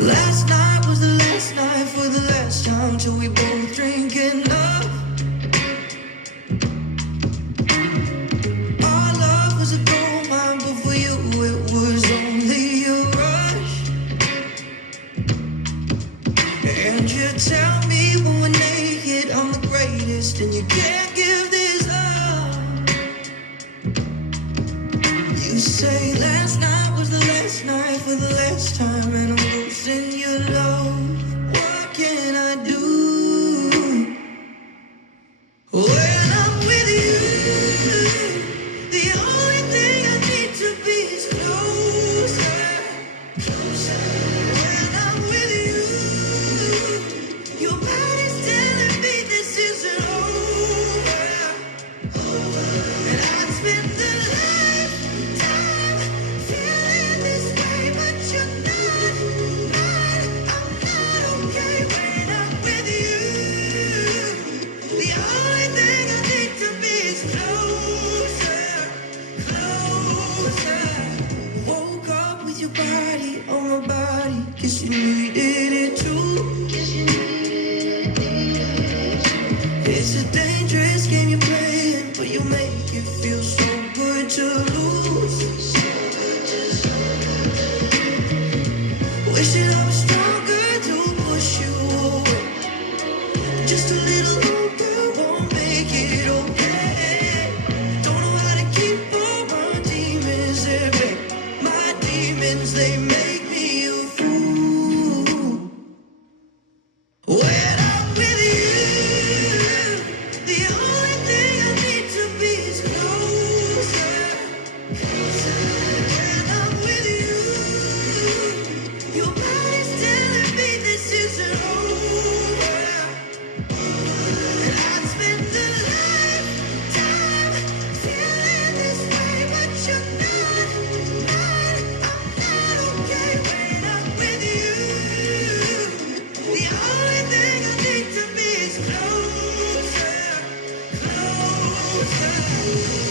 Last night was the last night for the last time till we both drink enough. Our love was a gold mine, but for you it was only a rush. And you tell me when we're naked I'm the greatest and you can't give this up. You say last night was the last night for the last time and I'm losing your love. What can I do when I'm with you? The only thing I need to be is closer, closer. When I'm with you, your body's telling me this isn't over, over. And I'd spend the lifetime feeling this way, but you're not, I'm not okay when I'm with you. The only thing I need to be is closer, closer. Woke up with your body on my body, guess you needed it too. It's a dangerous game you're playing, but you make it feel so good to lose. Wishing I was stronger to push you away. Just a little longer won't make it okay. Don't know how to keep all my demons at bay. My demons, they make me a fool. When I'm with you, the only thing I need to be is closer, closer. When I'm with you, your body's telling me this isn't over, and I'd spend the lifetime feeling this way, but you're not, I'm not okay when I'm with you. The only thing I need to be is closer, closer.